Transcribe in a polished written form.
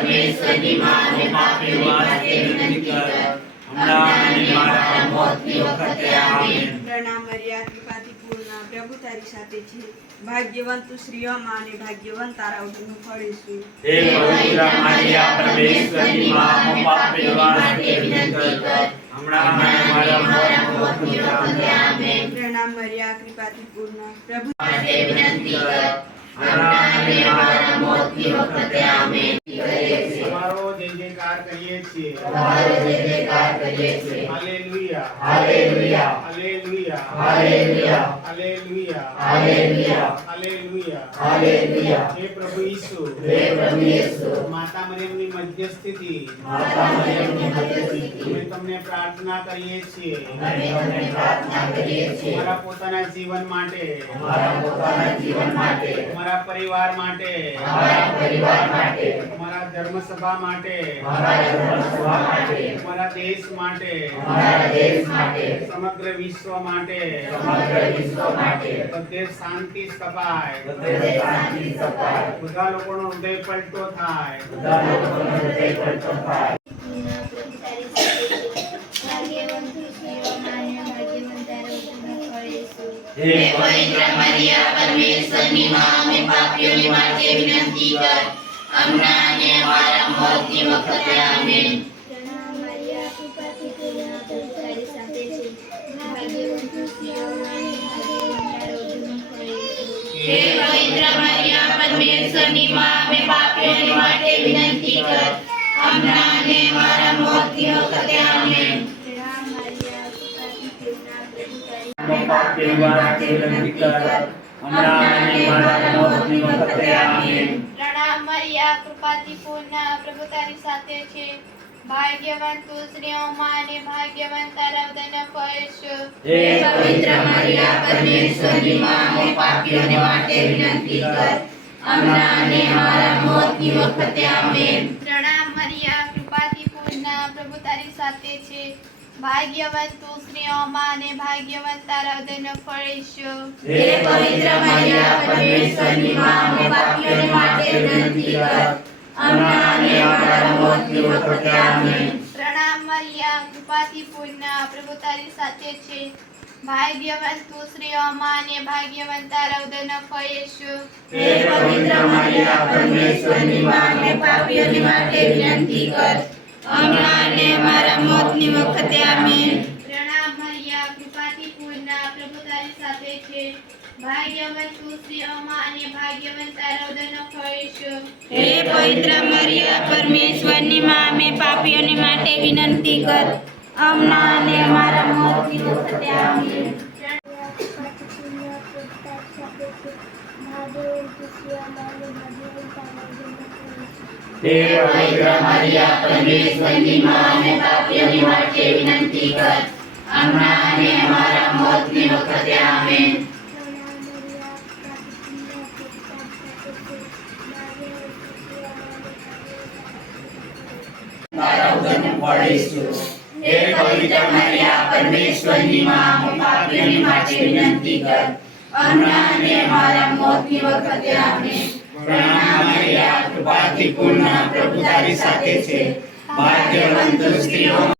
પરમેશ્વરની માં અમે પાપીઓ માટે વિનંતી કર હમણાં અને મારા મોતની વખતે આમેન. પ્રણામ મરિયા કૃપાથી પૂર્ણ પ્રભુ તારી સાથે છે ભાગ્યવંત તું સ્ત્રીઓમાં અને ભાગ્યવંત તારા ઉદરનું ફળ ઈસુ. હે પવિત્ર મરિયા પરમેશ્વરની માં અમે પાપીઓ માટે વિનંતી કર હમણાં અને મારા મોતની વખતે આમેન. પ્રણામ મરિયા કૃપાથી પૂર્ણ પ્રભુ માટે વિનંતી કર હમણાં અને મારા મોતની વખતે આમેન. તમારો જય જયકાર કરીએ છીએ. તમારો જય જયકાર કરીએ છીએ. Hallelujah hallelujah hallelujah hallelujah hallelujah hallelujah hallelujah hallelujah. હે પ્રભુ ઈસુ, હે પ્રભુ યેસુ, માતા મરિયમની મધ્યસ્થીથી માતા મરિયમની મદદથી અમે તમને પ્રાર્થના કરીએ છીએ. અમે તમને પ્રાર્થના કરીએ છીએ. અમારા પોતાના જીવન માટે, અમારા પોતાના જીવન માટે, અમારા પરિવાર માટે, અમારા પરિવાર માટે, અમારા ધર્મસભા માટે, અમારા ધર્મસભા માટે, અમારા દેશ માટે, અમારા દેશ માટે, સમગ્ર વિશ્વ માટે સમગ્ર વિશ્વ માટે બધે શાંતિ સ્થપાય, બધે શાંતિ સ્થપાય, બધા લોકોનો હૃદય પલટો થાય. બધા લોકોનો હૃદય પલટો થાય. હે પવિત્ર મરિયા પરમેશ્વરની માં અમે પાપીઓ માટે વિનંતી કર હમણાં અને અમારા મોતની વખતે આમેન. હે પવિત્ર મરિયા પરમેશ્વરની માં અમે પાપીઓ માટે વિનંતી કર હમણાં અને અમારા મોતની વખતે આમેન. અમે પાપીઓ માટે વિનંતી કર હમણાં અને મારા મોતની વખતે આમેન. પ્રણામ મરિયા કૃપાથી પૂર્ણ પ્રભુ તારી સાથે છે ભાગ્યવંત તું સ્ત્રીઓમાં અને ભાગ્યવંત તારા ઉદરનું ફળ ઈસુ. હે પવિત્ર મરિયા પરમેશ્વરની માં અમે પાપીઓ માટે વિનંતી કર હમણાં અને અમારા મોતની વખતે આમેન. પ્રણામ મરિયા કૃપાથી પૂર્ણ પ્રભુ તારી સાથે છે ભાગ્યવંત તું સ્ત્રીઓમાં અને ભાગ્યવંત તારા ઉદરનું ફળ ઈસુ. હે પવિત્ર મરિયા પરમેશ્વરની માં અમે પાપીઓ માટે વિનંતી કર હમણાં અને અમારા મોતની વખતે આમેન. પ્રણામ મરિયા કૃપાથી પૂર્ણ પ્રભુ તારી સાથે છે ભાગ્યવંત તું સ્ત્રીઓમાં અને ભાગ્યવંત તારા ઉદરનું ફળ ઈસુ. હે પવિત્ર મરિયા પરમેશ્વરની માં અમે પાપીઓ માટે વિનંતી કર હમણાં અને અમારા મોતની વખતે આમેન. પ્રણામ મરિયા કૃપાથી પૂર્ણ પ્રભુ તારી સાથે છે ભાગ્યવંત તું સ્ત્રીઓમાં અને ભાગ્યવંત તારા ઉદરનું ફળ ઈસુ. હે પવિત્ર મરિયા પરમેશ્વરની માં અમે પાપીઓ માટે વિનંતી કર હમણાં અને અમારા મોતની વખતે આમેન. હે પવિત્ર મરિયા પરમેશ્વરની માં અમે પાપીઓ માટે વિનંતી કર હમણાં અને અમારા મોતની વખતે આમેન. તારા ઉદરનું ફળ ઈસુ. હે પવિત્ર મરિયા પરમેશ્વરની માં અમે પાપીઓ માટે વિનંતી કર હમણાં અને અમારા મોતની વખતે આમેન. પ્રણામ મરિયા કૃપાથી પૂર્ણ પ્રભુ તારી સાથે છે ભાગ્યવંત સ્ત્રીઓ